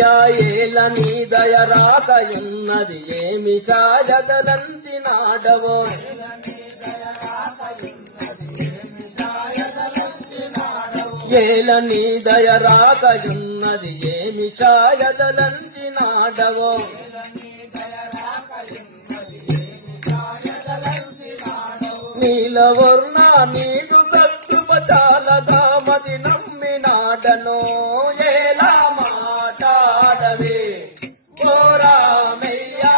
అయ్యా ఏల నీ దయ రాకయున్నది ఏమి సాయదలంచినాడవో ఏల నీ దయ రాకయున్నది ఏమి సాయదలంచినాడవో నీలవర్ణ నీదు సత్తుప చాలగా మది నమ్మినాడనో ఏలా మాటాడవే ఓ రామయ్యా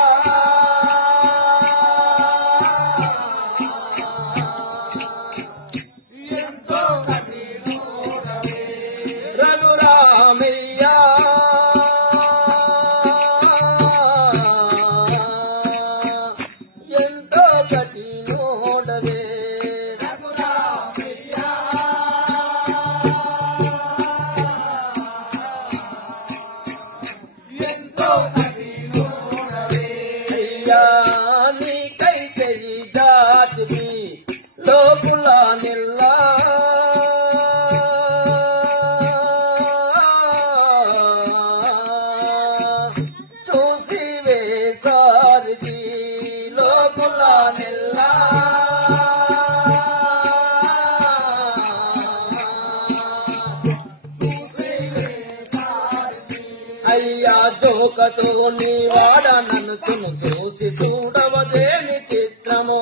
ఎంతో కఠినోడవే రఘురామయ్యా ఎంతో కఠినోడవే నీకై చెయ్యి జాతికి లోకుల నిల్లా చూసి వేసారికి లోకుల నిల్లా అయ్యా జోకతో నీ వాడ నన్ను చూసి చూడవదేమి చిత్రము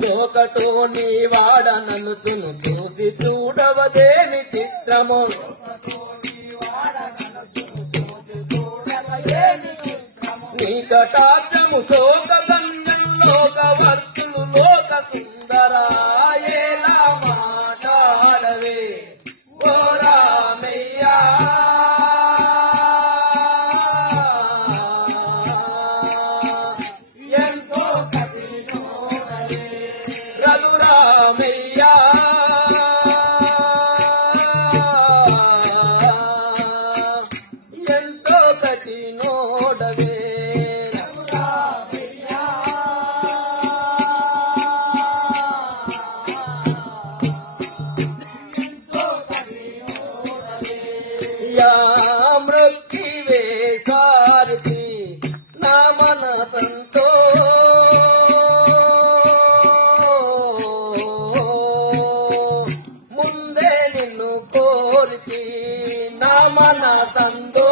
జోకతో నీ వాడ నన్ను చూసి చూడవదేమి చిత్రము నీ కటాక్షము శోక గంగం లోక వర్తులు లోక సుందరా ఏలా మాటాడవే ఓ రామయ్యా ఎంతో కఠినోడవే రఘురామయ్యా ఎంతో కఠినోడవే మృక్కివే సారథి నా మనసంతో ముందే నిన్ను కోరికి నా మనసంతో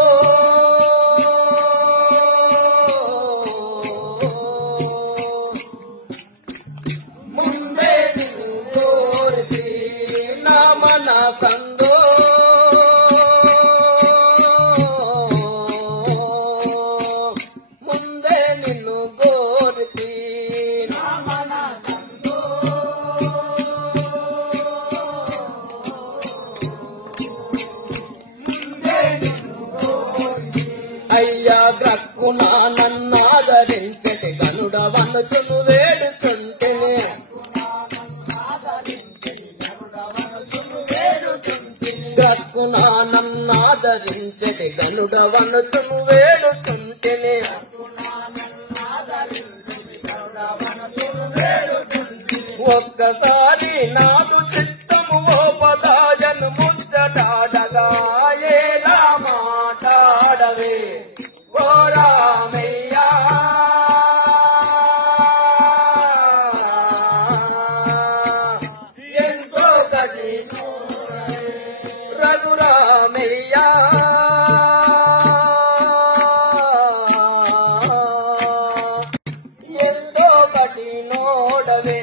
ముందే నిన్ను కోరికి నా మనసంతో అయ్యా గ్రక్కునా నన్నాదరించటి గనుడవనుచును వేడుచుంటెనే గ్రక్కునా నన్నాదరించటి గనుడవనుచును వేడుచుంటెనే ఒక్కసారి నాదు చిత్తము ఓపదాయను ముచ్చటాడగా ఏలా మాటాడవే ఓ రామయ్యా ఎంతో కఠినోడవే రఘురామయ్యా ఎంతో కఠినోడవే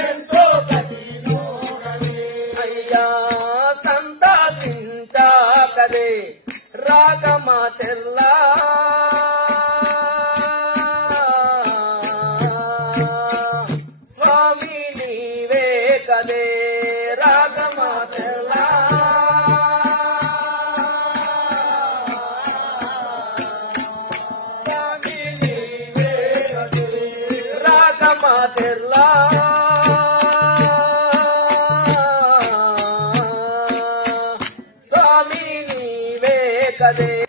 ఎంతో కఠినోడవే అయ్యా సంతాసించాకదే రాగమా చెల్లా స్వామి నీవే కదే రాగమా చెల్లా స్వామి నీవే కదే రాగమా చెల్లా స్వామి నీవే కదే